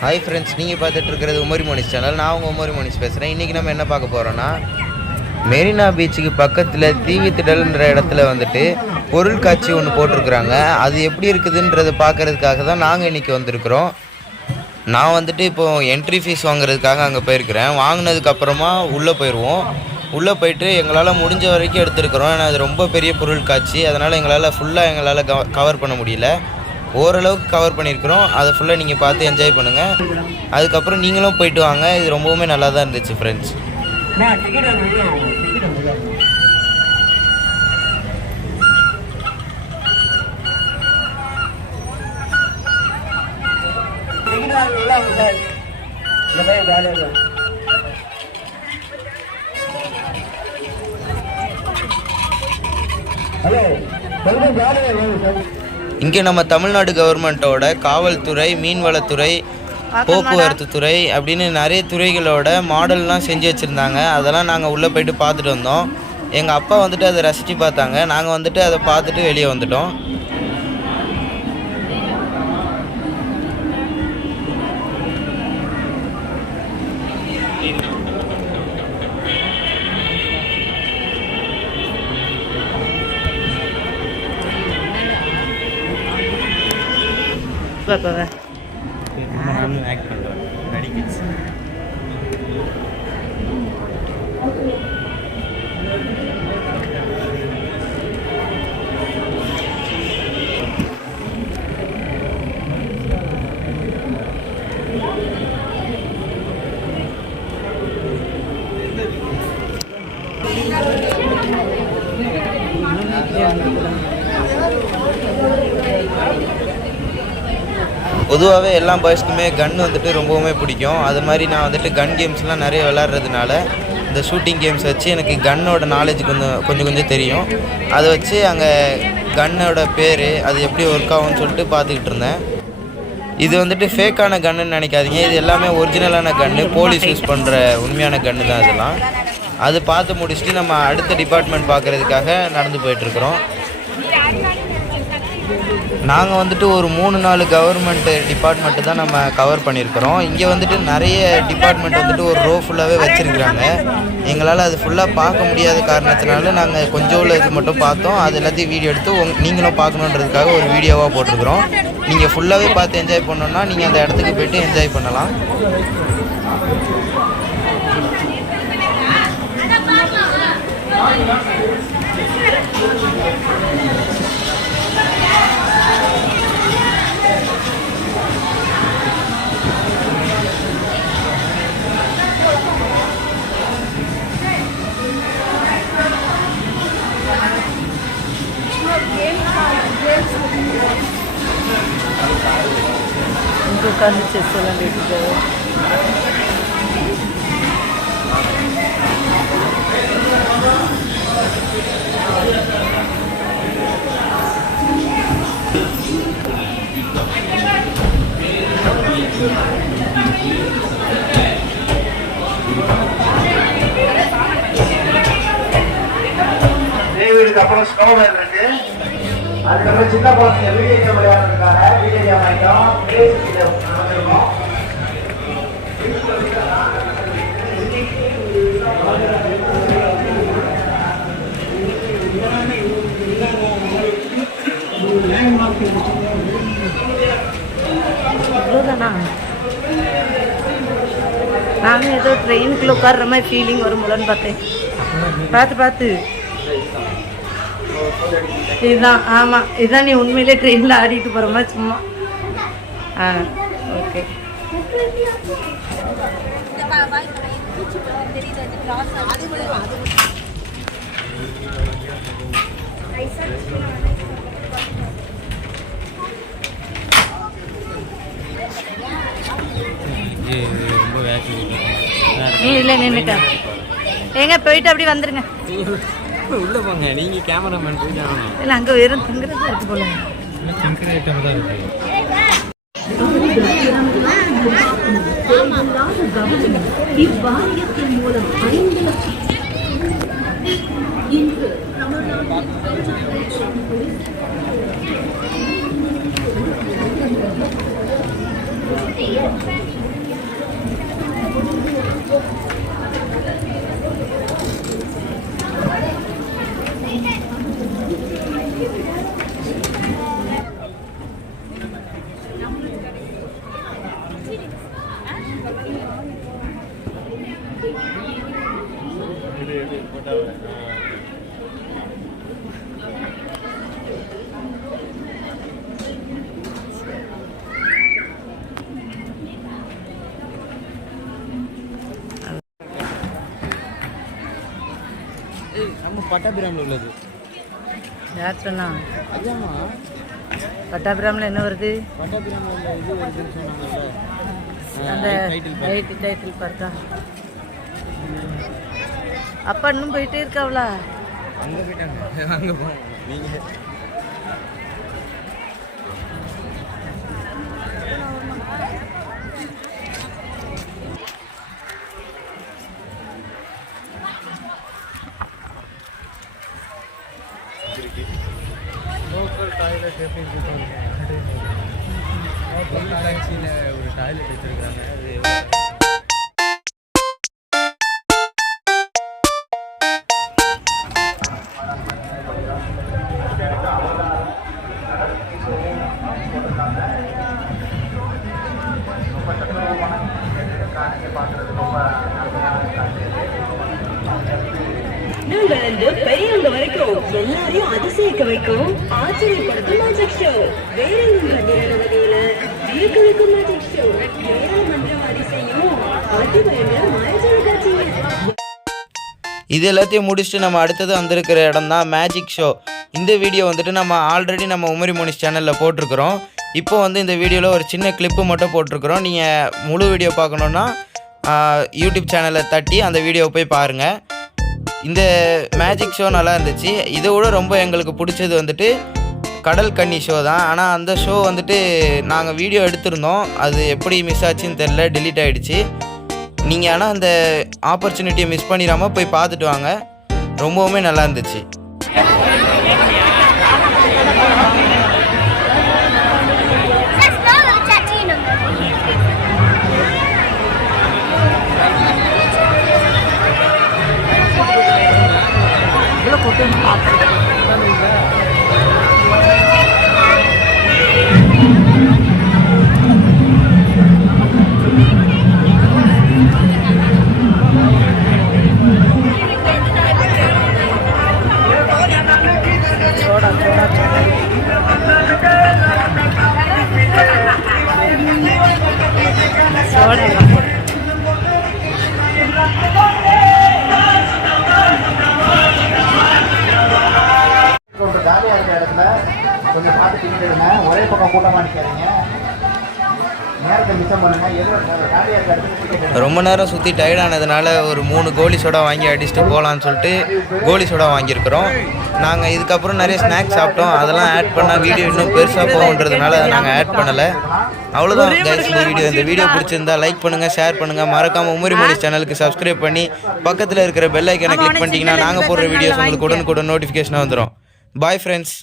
Hi friends, நீங்கள் பார்த்துட்டு இருக்கிறது உமரி மோனிஸ் சேனல். நான் உங்கள் உமரி மோனிஸ் பேசுகிறேன். இன்றைக்கி நம்ம என்ன பார்க்க போகிறோன்னா, மெரினா பீச்சுக்கு பக்கத்தில் தீவித்திடல்ன்ற இடத்துல வந்துட்டு பொருள் காட்சி ஒன்று போட்டிருக்குறாங்க. அது எப்படி இருக்குதுன்றதை பார்க்குறதுக்காக தான் நாங்கள் இன்றைக்கி வந்திருக்கிறோம். நான் வந்துட்டு இப்போது என்ட்ரி ஃபீஸ் வாங்குறதுக்காக அங்கே போயிருக்கிறேன். வாங்கினதுக்கப்புறமா உள்ளே போயிடுவோம். உள்ளே போயிட்டு எங்களால் முடிஞ்ச வரைக்கும் எடுத்துருக்குறோம். ஏன்னா அது ரொம்ப பெரிய பொருள் காட்சி, அதனால் எங்களால் கவர் பண்ண முடியல. ஓரளவுக்கு கவர் பண்ணியிருக்கிறோம். அதை ஃபுல்லாக நீங்கள் பார்த்து என்ஜாய் பண்ணுங்கள். அதுக்கப்புறம் நீங்களும் போயிட்டு வாங்க. இது ரொம்பவுமே நல்லா தான் இருந்துச்சு ஃப்ரெண்ட்ஸ். இங்கே நம்ம தமிழ்நாடு கவர்மெண்ட்டோட காவல்துறை, மீன்வளத்துறை, போக்குவரத்து துறை அப்படின்னு நிறைய துறைகளோட மாடல்லாம் செஞ்சு வச்சுருந்தாங்க. அதெல்லாம் நாங்கள் உள்ளே போயிட்டு பார்த்துட்டு வந்தோம். எங்கள் அப்பா வந்துட்டு அதை ரசித்து பார்த்தாங்க. நாங்கள் வந்துட்டு அதை பார்த்துட்டு வெளியே வந்துட்டோம். ஆக்ட் பண்ணுறேன் நடிக்கிச்சு. பொதுவாகவே எல்லா பாய்ஸ்க்குமே கன் வந்துட்டு ரொம்பவுமே பிடிக்கும். அது மாதிரி நான் வந்துட்டு கன் கேம்ஸ்லாம் நிறைய விளாட்றதுனால இந்த ஷூட்டிங் கேம்ஸ் வச்சு எனக்கு கன்னோட நாலேஜ் கொஞ்சம் தெரியும். அதை வச்சு அங்கே கன்னோட பேர் அது எப்படி ஒர்க் ஆகும்னு சொல்லிட்டு பார்த்துக்கிட்டு இருந்தேன். இது வந்துட்டு ஃபேக்கான கன்னுன்னு நினைக்காதீங்க. இது எல்லாமே ஒரிஜினலான கன்று, போலீஸ் யூஸ் பண்ணுற உண்மையான கன்று தான் இதெல்லாம். அது பார்த்து முடிச்சுட்டு நம்ம அடுத்த டிபார்ட்மெண்ட் பார்க்குறதுக்காக நடந்து போயிட்டுருக்குறோம். நாங்கள் வந்துட்டு ஒரு 3-4 கவர்மெண்ட் டிபார்ட்மெண்ட்டு தான் நம்ம கவர் பண்ணியிருக்கிறோம். இங்கே வந்துட்டு நிறைய டிபார்ட்மெண்ட் வந்துட்டு ஒரு ரோ ஃபுல்லாகவே வச்சுருக்குறாங்க. எங்களால் அது ஃபுல்லாக பார்க்க முடியாத காரணத்தினால நாங்கள் கொஞ்சம் உள்ள இது மட்டும் பார்த்தோம். அது எல்லாத்தையும் வீடியோ எடுத்து நீங்களும் பார்க்கணுன்றதுக்காக ஒரு வீடியோவாக போட்டிருக்கிறோம். நீங்கள் ஃபுல்லாகவே பார்த்து என்ஜாய் பண்ணோன்னா நீங்கள் அந்த இடத்துக்கு போய்ட்டு என்ஜாய் பண்ணலாம். உட்காந்து செஸ் விளையாண்டுட்டு இருக்காரு. வீடுக்கு அப்புறம் ஸ்னோவேர் இருக்கு. அதுக்கப்புறம் சின்ன குழந்தைங்க வீடியோ கேம் விளையாடுறதுக்காக வீடியோ கேம் ஐட்டம் வந்திருக்கோம். அவ்வளோதானா? நானும் ஏதோ ட்ரெயினுக்குள்ளே உட்கார்ற மாதிரி ஃபீலிங் வரும் போலன்னு பார்த்து இதுதான். ஆமாம், இதுதான் நீ உண்மையிலே ட்ரெயினில் ஆடிட்டு போகிற மாதிரி சும்மா. ஓகே. நீ இல்லை நின்றுட்டா எங்க போயிட்டு அப்படி வந்துருங்க. உள்ள போங்க, நீங்க கேமராமேன் போய் ஆகணும். இல்ல அங்க வெறும் தங்குறதா இருக்கு போல. தங்குற ஐட்டம் தான் இருக்கு. இவ்வாரியத்தின் மூலம் 5 லட்சம் இன்று தமிழ்நாட்டில் நம்ம பட்டாபிராமில் உள்ளது யார் சொன்னா? அதாம்மா பட்டாபிராமில் என்ன வருது? பட்டாபிராமில் உள்ள இது வருதுன்னு சொன்னாங்கல்ல, அந்த டைட்டில் பார்த்தா அப்பா இன்னும் போயிட்டே இருக்காவளா? அங்கே போயிட்டாங்க, அங்கே போவோம் நீங்கள். லோக்கல் டாய்லெட் எப்படி டாக்ஸியில் ஒரு டாய்லெட் வச்சுருக்காங்க. அது பெரியவங்க வரைக்கும் எல்லாரையும் அதிசயிக்க வைக்கும் ஆச்சரியப்படுத்தும் மேஜிக் ஷோ. வேற வகையில வியக்க வைக்கும் மேஜிக் ஷோ. மன்றம் அதிசயம் அதிபயங்கர மாயஜால காட்சிகள். இது எல்லாத்தையும் முடிச்சுட்டு நம்ம அடுத்தது வந்திருக்கிற இடம் தான் மேஜிக் ஷோ. இந்த வீடியோ வந்துட்டு நம்ம ஆல்ரெடி நம்ம உமரி மோனிஷ் சேனலில் போட்டிருக்கிறோம். இப்போ வந்து இந்த வீடியோவில் ஒரு சின்ன கிளிப்பு மட்டும் போட்டிருக்கிறோம். நீங்கள் முழு வீடியோ பார்க்கணுன்னா யூடியூப் சேனலை தட்டி அந்த வீடியோவை போய் பாருங்கள். இந்த மேஜிக் ஷோ நல்லா இருந்துச்சு. இதை விட ரொம்ப எங்களுக்கு பிடிச்சது வந்துட்டு கடல் கன்னி ஷோ தான். ஆனால் அந்த ஷோ வந்துட்டு நாங்கள் வீடியோ எடுத்திருந்தோம், அது எப்படி மிஸ் ஆச்சுன்னு தெரில, டெலீட் ஆகிடுச்சு. நீங்கள் ஆனால் அந்த ஆப்பர்ச்சுனிட்டியை மிஸ் பண்ணிடாமல் போய் பார்த்துட்டு வாங்க, ரொம்பவுமே நல்லா இருந்துச்சு. காலியா இருக்கிற இடத்துல கொஞ்சம் பார்த்து பின்னிடுங்க. ஒரே பக்கம் கூட்டமா நிற்காதீங்க. நேரத்தை மிச்சம் பண்ணுங்க. காலியா இருக்கிற இடத்துல ரொம்ப நேரம் சுற்றி டயர்டானதுனால ஒரு 3 கோலி சோடா வாங்கி அடிச்சுட்டு போகலான்னு சொல்லிட்டு கோலி சோடா வாங்கியிருக்கிறோம். நாங்கள் இதுக்கப்புறம் நிறைய ஸ்நாக்ஸ் சாப்பிட்டோம். அதெல்லாம் ஆட் பண்ணால் வீடியோ இன்னும் பெருசாக போகுன்றதுனால அதை நாங்கள் ஆட் பண்ணலை. அவ்வளோதான் கைஸ் இந்த வீடியோ பிடிச்சிருந்தா லைக் பண்ணுங்கள், ஷேர் பண்ணுங்கள். மறக்காமல் உமரி மோனிஷ் சேனலுக்கு சப்ஸ்கிரைப் பண்ணி பக்கத்தில் இருக்கிற பெல் ஐக்கனை கிளிக் பண்ணிட்டீங்கன்னா நாங்கள் போடுற வீடியோஸ் உங்களுக்கு உடனுக்குடன் நோட்டிஃபிகேஷனாக வந்துடும். Bye friends.